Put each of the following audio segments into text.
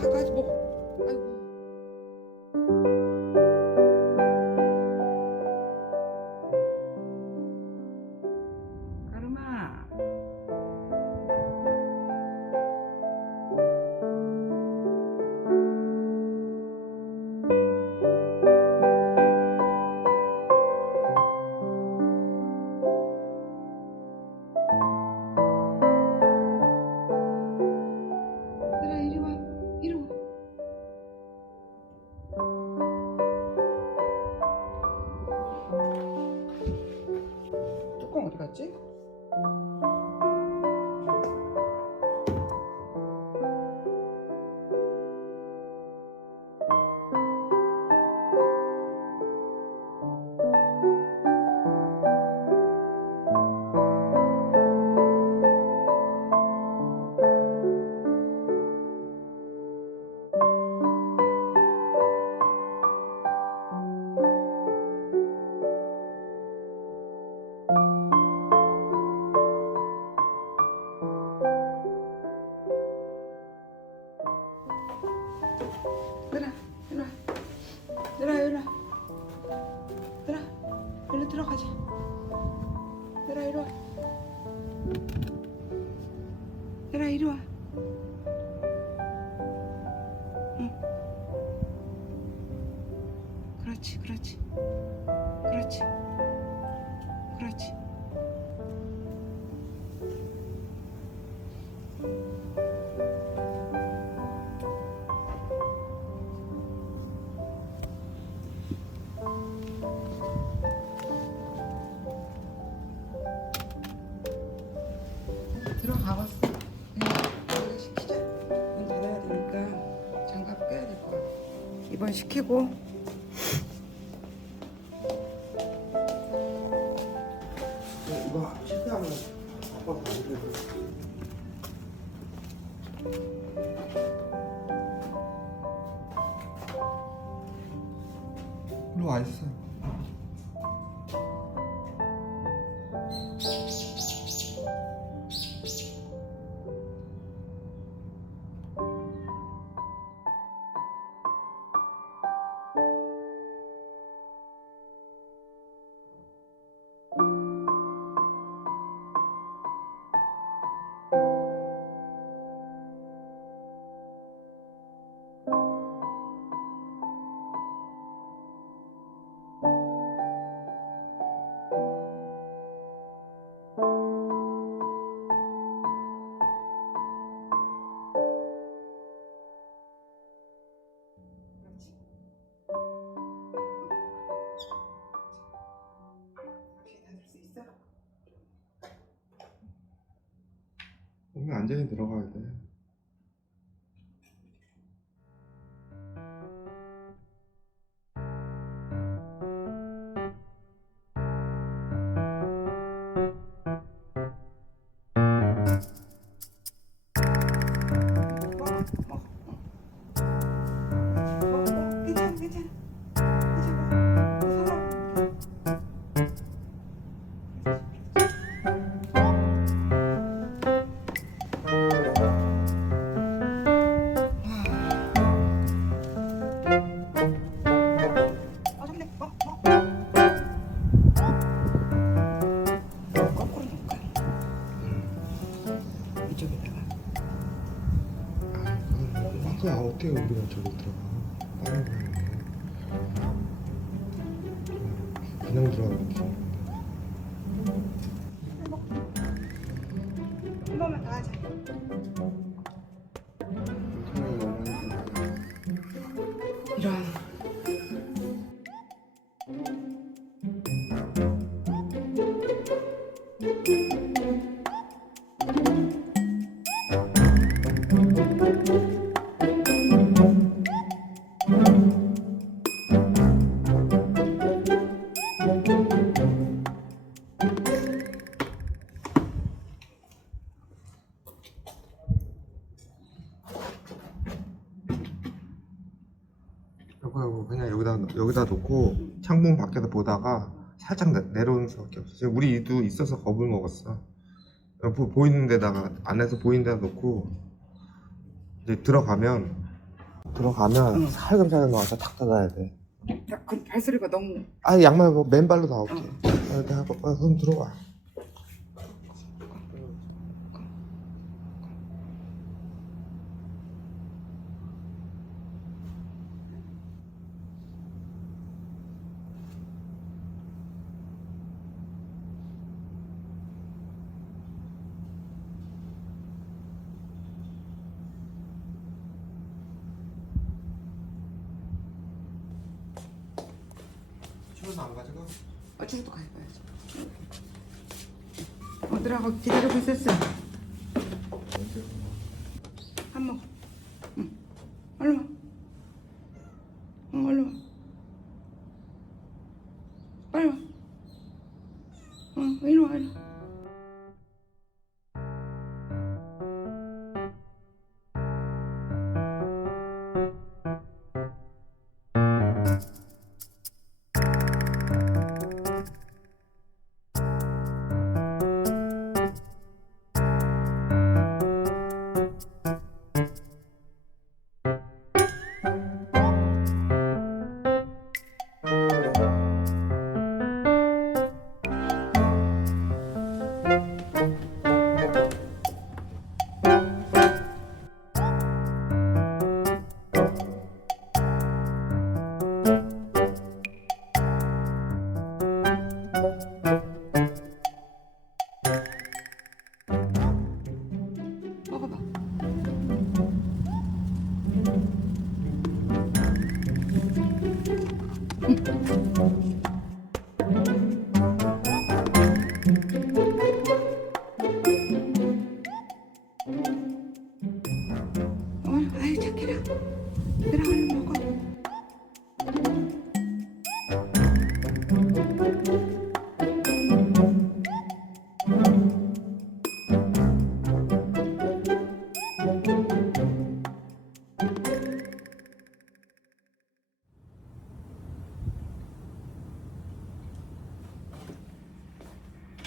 가까이 뭐. 아이고. 가르마. 얘들아 이리 와. 이리 와. 뚜껑 어디 갔지? 얘들아 이리 와. 얘들아 이리 와. 얘들아 일로 들어가자. 얘들아 이리 와. 얘들아 이리 와. 응. 그렇지 그렇지 그렇지 그렇지. 들어가 봤어. 그냥 시키자. 문 닫아야 되니까 장갑 껴야 될 거야. 이번 시키고. 이거 실패하면 아빠가 안 되고. 일로 와 있어. 몸에 안전히 들어가야 돼. 괜찮아 괜찮아. 이쪽에다가. 아까 어떻게 우리가 저기 들어가? 다른 거였네. 그냥 들어가는 게. 한 번만 더 하자. 이런. 말고 그냥 여기다 놓고 창문 밖에서 보다가 살짝 내려오는 수밖에 없어. 지금 우리 이도 있어서 겁을 먹었어. 보이는 데다가 안에서 보이는 데다 놓고 이제 들어가면 응. 살금살금 나와서 탁 닫아야 돼. 야, 그 발소리가 너무. 아 양말 맨발로 나올게. 이렇게 하고 손 들어와. 치워서 안 가져가? 어쩌고도 가져가야지. 들어가고 기다리고 있었어. 한 먹어. 응. 얼른 와. 응, 얼른 와. 빨리 와. 응, 이리 와, 이리 와. 먹어봐. 아유, 착해라. 들어가, 얼른 먹어.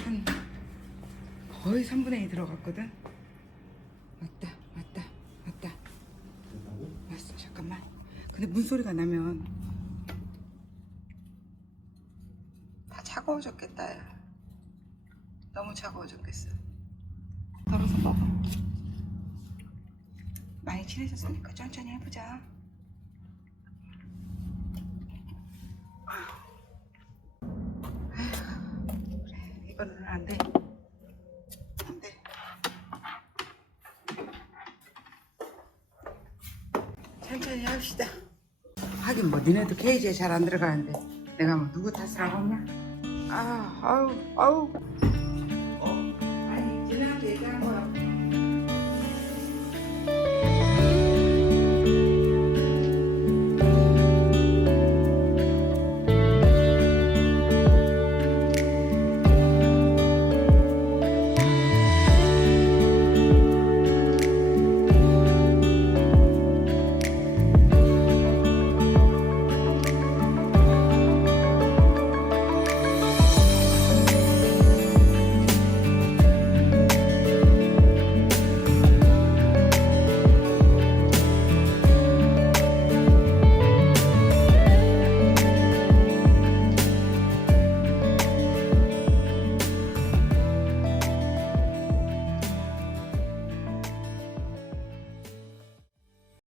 한 거의 3분의 2 들어갔거든. 왔다. 왔어. 잠깐만. 근데 문소리가 나면 다 차가워졌겠다. 야. 너무 차가워졌겠어. 덜어서 먹어. 많이 친해졌으니까 천천히 해보자. 그래, 이거는 안 돼. 안 돼. 천천히 합시다. 하긴 뭐 니네도 케이지에 잘 안 들어가는데 내가 뭐 누구 탓을 하고 있냐? 아우. 아니 지난주에 얘기한 거야.